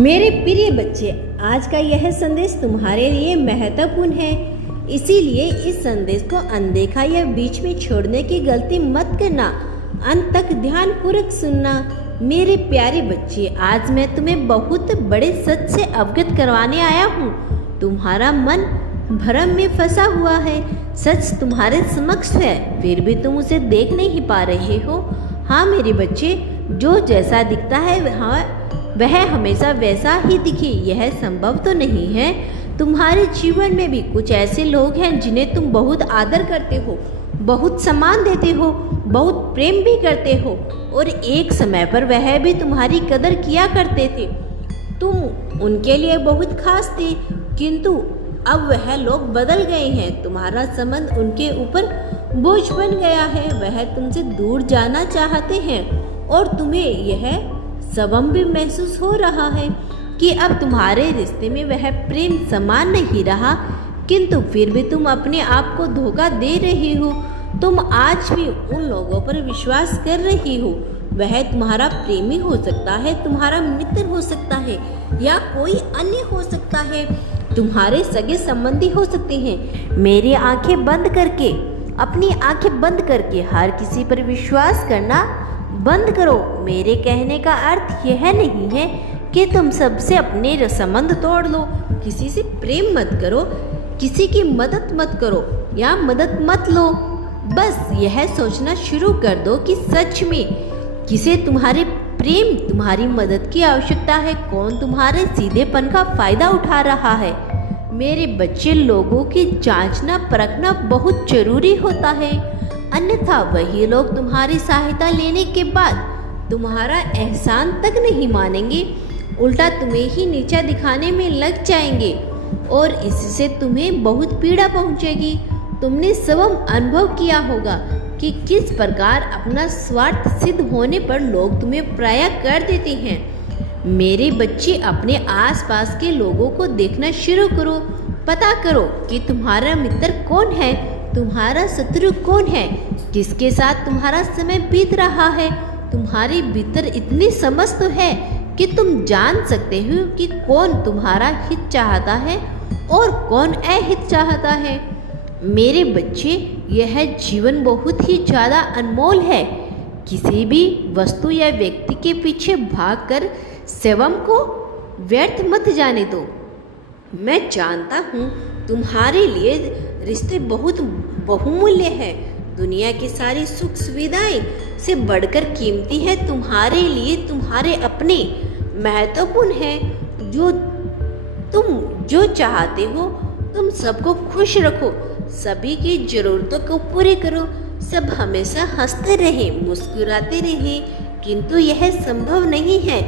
मेरे प्रिय बच्चे, आज का यह संदेश तुम्हारे लिए महत्वपूर्ण है, इसीलिए इस संदेश को अनदेखा या बीच में छोड़ने की गलती मत करना। अंत तक ध्यान पूर्वक सुनना। मेरे प्यारे बच्चे, आज मैं तुम्हें बहुत बड़े सच से अवगत करवाने आया हूँ। तुम्हारा मन भ्रम में फंसा हुआ है। सच तुम्हारे समक्ष है, फिर भी तुम उसे देख नहीं पा रहे हो। हाँ मेरे बच्चे, जो जैसा दिखता है वह हमेशा वैसा ही दिखे, यह संभव तो नहीं है। तुम्हारे जीवन में भी कुछ ऐसे लोग हैं जिन्हें तुम बहुत आदर करते हो, बहुत सम्मान देते हो, बहुत प्रेम भी करते हो, और एक समय पर वह भी तुम्हारी कदर किया करते थे। तुम उनके लिए बहुत खास थे, किंतु अब वह लोग बदल गए हैं। तुम्हारा संबंध उनके ऊपर बोझ बन गया है। वह तुमसे दूर जाना चाहते हैं और तुम्हें यह शर्म भी महसूस हो रहा है कि अब तुम्हारे रिश्ते में वह प्रेम समान नहीं रहा, किंतु फिर भी तुम अपने आप को धोखा दे रही हो। तुम आज भी उन लोगों पर विश्वास कर रही हो। वह तुम्हारा प्रेमी हो सकता है, तुम्हारा मित्र हो सकता है, या कोई अन्य हो सकता है, तुम्हारे सगे संबंधी हो सकते हैं। मेरी आंखें बंद करके, अपनी आंखें बंद करके हर किसी पर विश्वास करना बंद करो। मेरे कहने का अर्थ यह नहीं है कि तुम सबसे अपने संबंध तोड़ लो। किसी से प्रेम मत करो, किसी की मदद मत करो या मदद मत लो। बस यह सोचना शुरू कर दो कि सच में किसे तुम्हारे प्रेम, तुम्हारी मदद की आवश्यकता है, कौन तुम्हारे सीधेपन का फायदा उठा रहा है। मेरे बच्चे, लोगों की जांचना परखना बहुत जरूरी होता है, अन्यथा वही लोग तुम्हारी सहायता लेने के बाद तुम्हारा एहसान तक नहीं मानेंगे, उल्टा तुम्हें ही नीचा दिखाने में लग जाएंगे और इससे तुम्हें बहुत पीड़ा पहुंचेगी। तुमने स्वयं अनुभव किया होगा कि किस प्रकार अपना स्वार्थ सिद्ध होने पर लोग तुम्हें पराया कर देते हैं। मेरे बच्चे, अपने आसपास के लोगों को देखना शुरू करो। पता करो कि तुम्हारा मित्र कौन है, तुम्हारा शत्रु कौन है, किसके साथ तुम्हारा समय बीत रहा है। तुम्हारे भीतर इतनी समझ तो है कि तुम जान सकते हो कि कौन तुम्हारा हित चाहता है और कौन अहित चाहता है। मेरे बच्चे, यह जीवन बहुत ही ज़्यादा अनमोल है। किसी भी वस्तु या व्यक्ति के पीछे भागकर स्वयं को व्यर्थ मत जाने दो। मैं जानता हूँ तुम्हारे लिए रिश्ते बहुत बहुमूल्य है। दुनिया की सारी सुख सुविधाएं से बढ़कर कीमती है तुम्हारे लिए तुम्हारे अपने महत्वपूर्ण है। तुम जो चाहते हो, तुम सबको खुश रखो, सभी की जरूरतों को पूरे करो, सब हमेशा हंसते रहे, मुस्कुराते रहे, किंतु यह संभव नहीं है।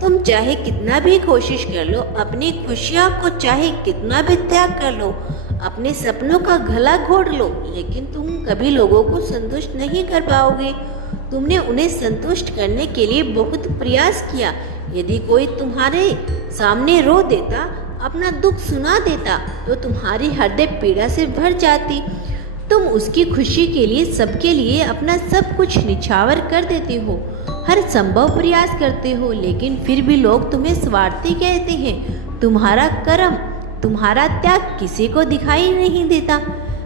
तुम चाहे कितना भी कोशिश कर लो, अपनी खुशियों को चाहे कितना भी त्याग कर लो, अपने सपनों का गला घोट लो, लेकिन तुम कभी लोगों को संतुष्ट नहीं कर पाओगे। तुमने उन्हें संतुष्ट करने के लिए बहुत प्रयास किया। यदि कोई तुम्हारे सामने रो देता, अपना दुख सुना देता, तो तुम्हारी हृदय पीड़ा से भर जाती। तुम उसकी खुशी के लिए, सबके लिए अपना सब कुछ निछावर कर देते हो, हर संभव प्रयास करते हो, लेकिन फिर भी लोग तुम्हें स्वार्थी कहते हैं। तुम्हारा कर्म, तुम्हारा त्याग किसी को दिखाई नहीं देता।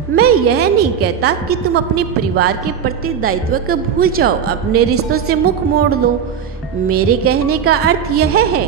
मैं यह नहीं कहता कि तुम अपने परिवार के प्रति दायित्व को भूल जाओ, अपने रिश्तों से मुख मोड़ लो। मेरे कहने का अर्थ यह है,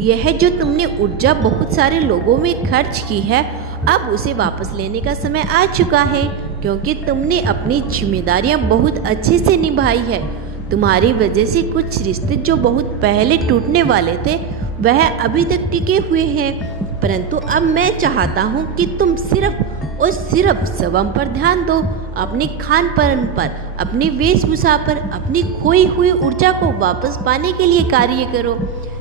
यह जो तुमने ऊर्जा बहुत सारे लोगों में खर्च की है, अब उसे वापस लेने का समय आ चुका है, क्योंकि तुमने अपनी जिम्मेदारियां बहुत अच्छे से निभाई है। तुम्हारी वजह से कुछ रिश्ते जो बहुत पहले टूटने वाले थे, वह अभी तक टिके हुए हैं, परंतु अब मैं चाहता हूँ कि तुम सिर्फ और सिर्फ स्वयं पर ध्यान दो, अपने खान पान पर, अपनी वेशभूषा पर, अपनी खोई हुई ऊर्जा को वापस पाने के लिए कार्य करो।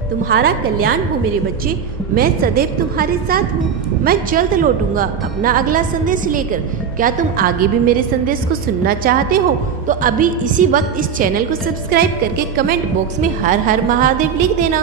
तुम्हारा कल्याण हो मेरे बच्चे। मैं सदैव तुम्हारे साथ हूँ। मैं जल्द लौटूंगा अपना अगला संदेश लेकर। क्या तुम आगे भी मेरे संदेश को सुनना चाहते हो? तो अभी इसी वक्त इस चैनल को सब्सक्राइब करके कमेंट बॉक्स में हर हर महादेव लिख देना।